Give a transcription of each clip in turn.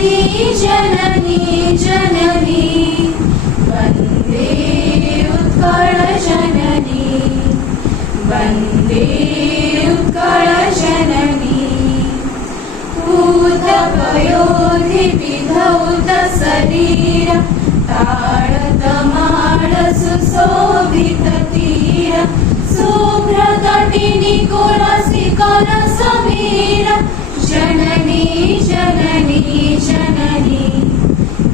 जननी जननी वन्दे उत्कल जननी वन्दे उत्कल जननी पूतपयोधिविधौत शरीर ताडतमाड सुशोभित तीर शुभ्रतटिनी कुलशिखर समीर जननी जननी जननी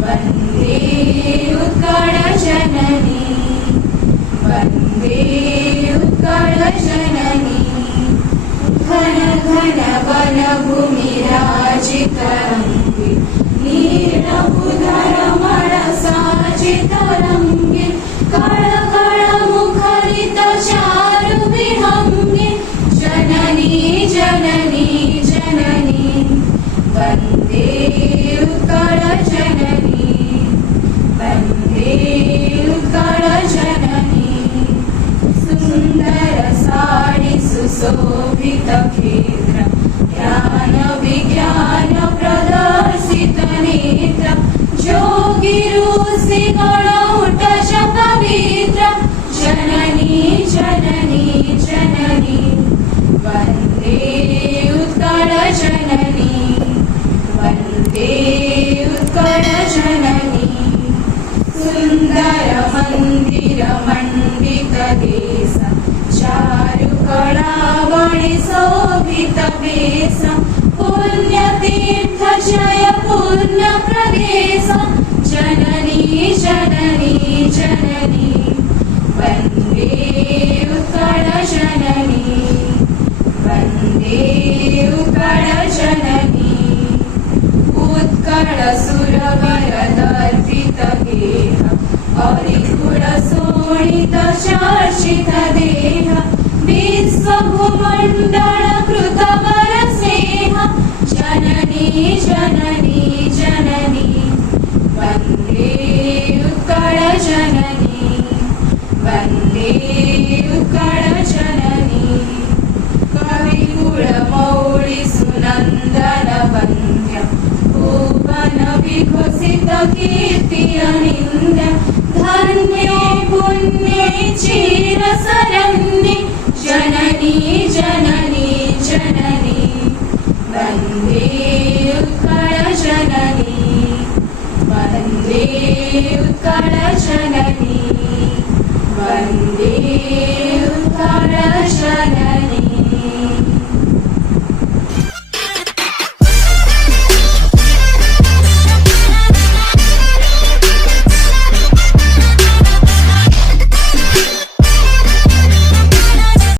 वन्दे उत्कल जननी वन्दे उत्कल जननी घन घन वन भूमि राजित रंगे नीरबुधरमण साजित रंगे कळ कळ मुखरित चारु विहंगे जननी जननी जननी वन्दे उत्कल जननी वन्दे उत्कल जननी सुन्दर साडी सुशोभित क्षेत्र ज्ञान विज्ञान प्रदर्शित नेत्र जोगी ऋषि गण उठ पवित्र जननी जननी जननी वन्दे उत्कल जननी वन्दे उत्कल जननी सुन्दर मन्दिर मण्डित देश चारु कलावणि शोभित वेश पुण्यतीर्थ जय पुण्य प्रदेश जननी जननी जननी वन्दे उत्कल जननी वन्दे उत्कल जननी उत्कल सुरवर दर्पित गेह हरिगुण शोणित चर्चित देह विश्वभूमण्डल कृतवर स्नेह जननी जननी जननी वन्दे उत्कल जननी वन्दे उत्कल जननी कविकुल मौळि सुनन्दन वन्द्य भुवन विघोषित कीर्ति अनिन्द्य धन्ये पुण्ये चिरशरण्ये जननी जननी जननी वन्दे उत्कल जननी वन्दे उत्कल जननी वन्दे उत्कल जननी।